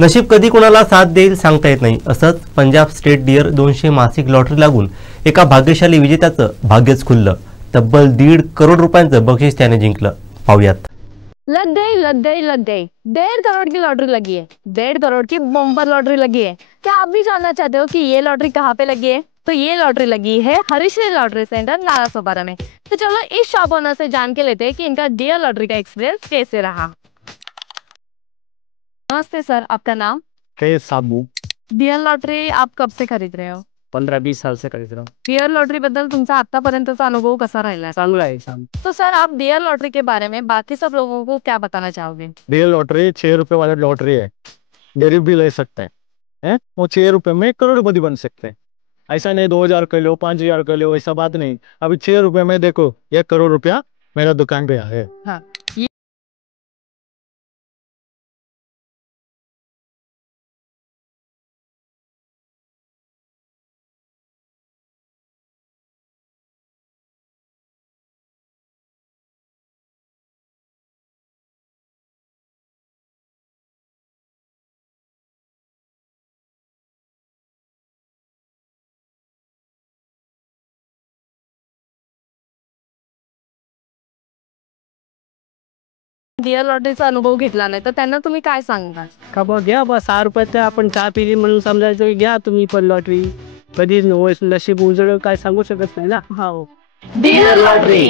नशीब कधी कोणाला साथ देईल सांगता येत नाही. असंच पंजाब स्टेट डिअर 200 मासिक लॉटरी लागून एका भाग्यशाली विजेत्याचं भाग्यच खुललं. तब्बल 1.5 करोड रुपयांचं बक्षीस त्याने जिंकलं. पाहूयात. लग गई 1.5 करोड़ की लॉटरी लगी है। 1.5 करोड़ की बम्पर लॉटरी लगी है। क्या आप भी जानना चाहते हो कि ये लॉटरी कहाँ पे लगी है? तो ये लॉटरी लगी है हरीश्री लॉटरी सेंटर नालासोपारा में। तो चलो इस शॉप ओनर से जान के लेते हैं कि इनका डियर लॉटरी का एक्सपीरियंस कैसे रहा। नमस्ते सर, आपका नाम? साबू। डियर लॉटरी आप कब से खरीद रहे हो? 15-20 साल से खरीद रहा हूँ। डियर लॉटरी बद्दल तुमचा आतापर्यंतचा अनुभव कसा राहिला? चांगला है शाम। तो सर आप डियर लॉटरी के बारे में बाकी सब लोगों को क्या बताना चाहोगे? डियर लॉटरी 6 रुपए वाला लॉटरी है। गरीब भी ले सकते हैं। वो 6 रुपए में करोड़पति बन सकते हैं। ऐसा नहीं 2,000 कर लो 5,000 कर लो, ऐसा बात नहीं। अभी 6 रुपए में देखो 1 करोड़ रुपया मेरा दुकान पे है। हाँ। डियर लॉटरीचा अनुभव घेतला नाही तर त्यांना तुम्ही काय सांगणार? का बा घ्या बा 6 रुपयात आपण चहा पिली म्हणून समजायचं की घ्या तुम्ही पण लॉटरी. कधी नशीब उजळ काय सांगू शकत नाही ना. हो. Deere lottery